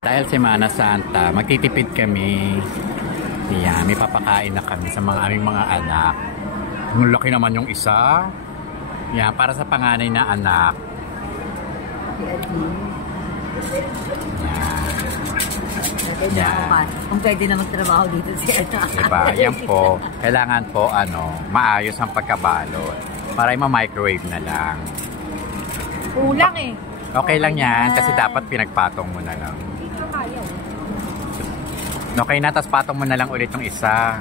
Dahil Semana Santa, magtitipid kami. Yan, may papakain na kami sa mga aming mga anak. Ang laki naman yung isa. Yan, para sa panganay na anak. Yan. Yan. Kung pwede na magtrabaho dito si anak. Diba? Yan po. Kailangan po, maayos ang pagkabalot. Para ma-microwave na lang. Kulang eh. Okay lang yan, kasi dapat pinagpatong mo na lang. Okay na, tapos patong mo na lang ulit yung isa.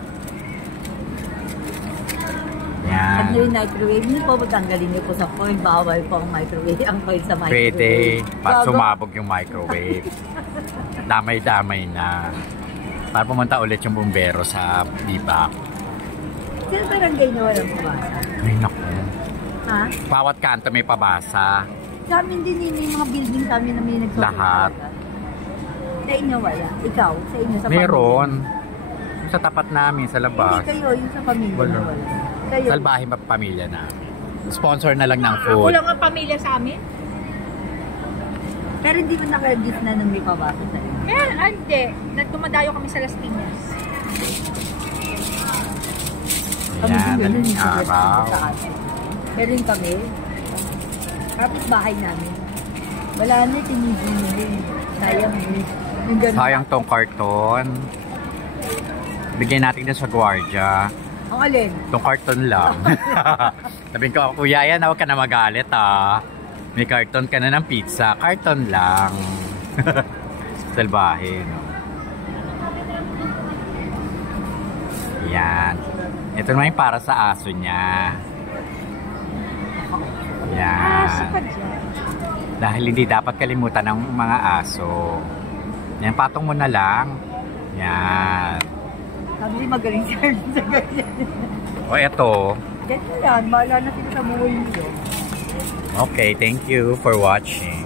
Yan. Pag yung microwave, hindi po tanggalin niyo po sa foil. Bawal po ang microwave. Ang foil sa microwave. Pwede. Pag sumabog yung microwave. Damay-damay na. Para pumunta ulit yung bumbero sa bibak. Sino barangay na walang pabasa? Ay, naku. Ha? Bawat kanto may pabasa. Sa amin din may mga building sa amin na may nagsusulat. Lahat. Sa inyo wala. Ikaw, sa inyo, sa Meron. Sa tapat namin, sa labas. Hindi kayo, yung sa pamilya Wala. na wala. Kayo. Salbahin pa pamilya na. Sponsor na lang ng Ako food. lang ang pamilya sa amin. Pero hindi mo naka-register na nung may pabasa sa inyo. Kaya hindi. Nagtumadayo kami sa Las Piñas. Yan, daling araw. Pero yung kami, kapit bahay namin. Wala na, tinigil na rin. Sayang eh. Yung ganun. Sayang tong karton. Bigyan natin din sa gwardiya. Ang alin? Tong karton lang. Sabihin ko, kuya yan, huwag ka na magalit ah. May karton ka na ng pizza. Karton lang. Salbahe, no? Yan. Ito naman yung para sa aso niya. Yan. Saka dyan. Dahil hindi dapat kalimutan ng mga aso. Yan, patong mo na lang. Yan. Sabi magaling siya sa ganyan. O eto. Ganyan yan, bahala na sila sa buhay niyo. Okay, thank you for watching.